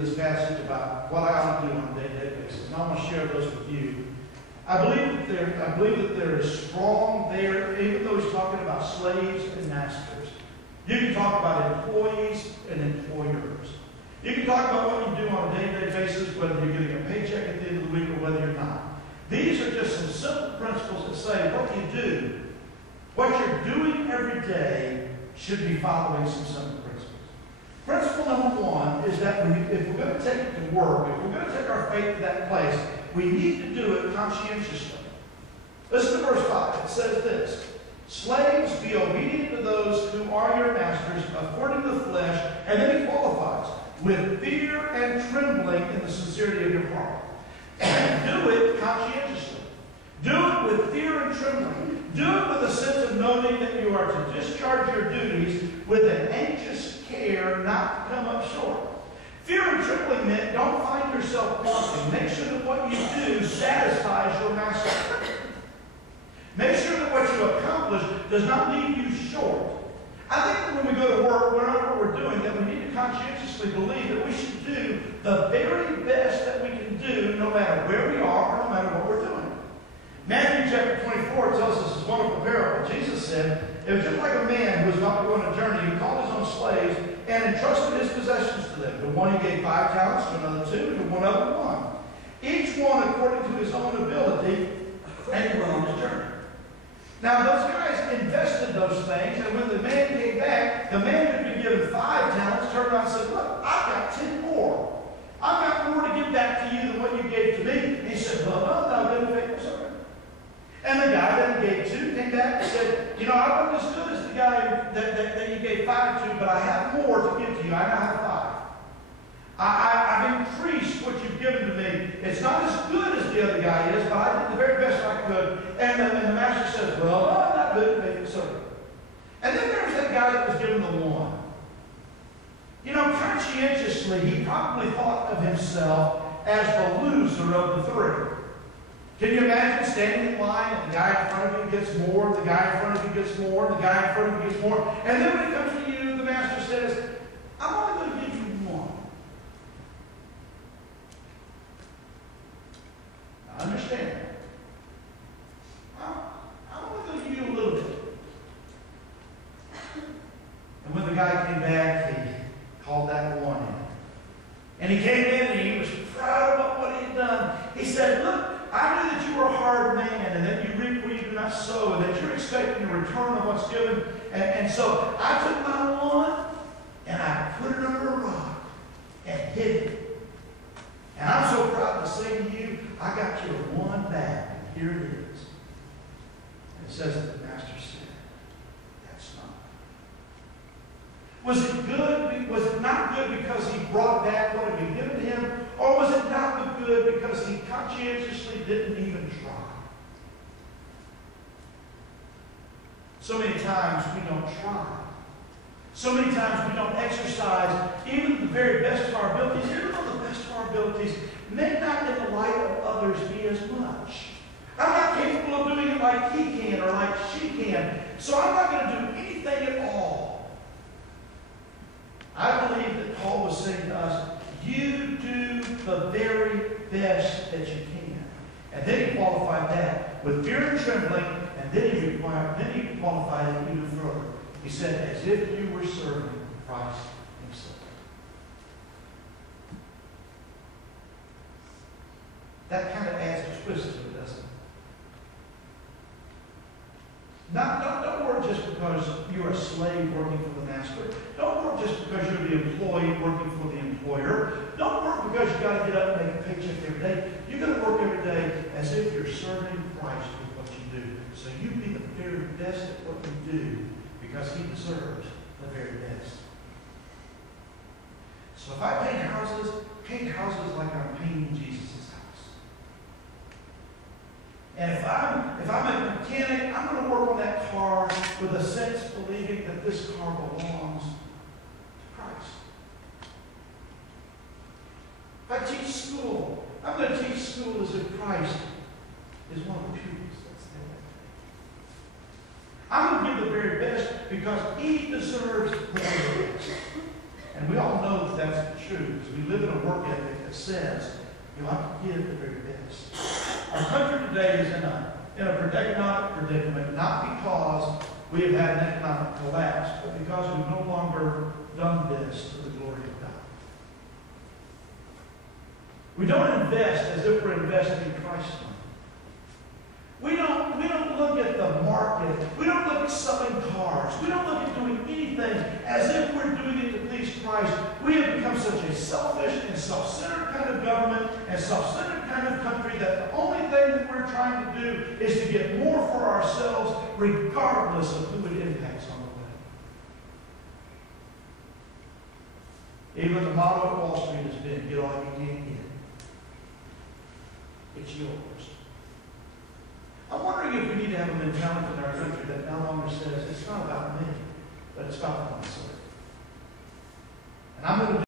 This passage about what I ought to do on a day-to-day basis, and I want to share those with you. I believe that there is strong there, even though he's talking about slaves and masters. You can talk about employees and employers. You can talk about what you do on a day-to-day basis, whether you're getting a paycheck at the end of the week or whether you're not. These are just some simple principles that say what you do, what you're doing every day, should be following some simple principles. Principle number one is that if we're going to take it to work, if we're going to take our faith to that place, we need to do it conscientiously. Listen to verse 5. It says this: slaves, be obedient to those who are your masters according to the flesh, and then he qualifies, with fear and trembling in the sincerity of your heart. And do it conscientiously. Do it with fear and trembling. Do it with a sense of knowing that you are to discharge your duties with an anxious care not to come up short. Fear and trembling meant don't find yourself wanting. Make sure that what you do satisfies your master. Make sure that what you accomplish does not leave you short. I think that when we go to work, no matter what we're doing, that we need to conscientiously believe that we should do the very best that we can do, no matter where we are or no matter what we're doing. Matthew chapter 24 tells us this wonderful parable. Jesus said, it was just like a man who was about to go on a journey. He called his own slaves and entrusted his possessions to them. To one he gave 5 talents, to another 2, to one other 1. Each one according to his own ability, and he went on his journey. Now those guys invested those things, and when the man came back, the man who had been given 5 talents turned around and said, look, I've got 10 more. I've got more to give back to you than what you gave to me. And he said, well, no, good and faithful servant. And the guy that he gave 2 came back and said, you know, I wasn't as good as the guy that you gave 5 to, but I have more to give to you. I now have 5. I've increased what you've given to me. It's not as good as the other guy is, but I did the very best I could. And the master says, well, no, I'm not good, faithful servant. And then there's that guy that was given the 1. You know, conscientiously, he probably thought of himself as the loser of the 3. Can you imagine standing in line and the guy in front of you gets more, the guy in front of you gets more, the guy in front of you gets more, and then when it comes to you, the master says, I'm only going to give you 1. I understand that. I'm only going to give you a little bit. And when the guy came back, he called that 1 in. And he came in and he was proud about what he had done. He said, look, I knew that you were a hard man and that you reap where you do not sow and that you're expecting a return of what's given. And so I took my 1 and I put it under a rock and hid it. And I'm so proud to say to you, I got your 1 back. And here it is. And it says that the master said, that's not good. Was it good? Was it not good because he brought back what had been given to him? Or was it not good because he conscientiously didn't even try? So many times we don't try. So many times we don't exercise even the very best of our abilities. Even though the best of our abilities may not in the light of others be as much. I'm not capable of doing it like he can or like she can. So I'm not going to do anything at all. I believe that Paul was saying to us, you do the very best that you can. And then he qualified that with fear and trembling, and then he qualified it even further. He said, as if you were serving Christ himself. That kind of adds a twist to it, doesn't it? Don't work just because you're a slave working for the master. Don't work just because you're the employee working for the employer. Don't work because you've got to get up and make a paycheck every day. You've got to work every day as if you're serving Christ with what you do. So you be the very best at what you do because he deserves the very best. So if I paint houses like I'm painting Jesus' house. And if I'm a mechanic, I'm going to work on that car with a sense of believing that this car belongs to Christ. If I teach school, I'm going to teach school as if Christ is one of the pupils that's there. I'm going to give the very best because he deserves the very best. And we all know that that's true, because we live in a work ethic that says you have to give the very best. Our country today is in a economic predicament, not because we have had an economic collapse, but because we've no longer done this for the glory of God. We don't invest as if we're investing in Christ's money. We don't look at the market. We don't look at selling cars. We don't look at doing anything as if we're doing it to please Christ. We have become such a selfish and self-centered kind of government and self-centered kind of country that the only thing that we're trying to do is to get more for ourselves regardless of who it impacts on the way. Even the motto at Wall Street has been, get all you can get. It's yours. I'm wondering if we need to have a mentality in our country that no longer says, it's not about me, but it's about myself. And I'm going to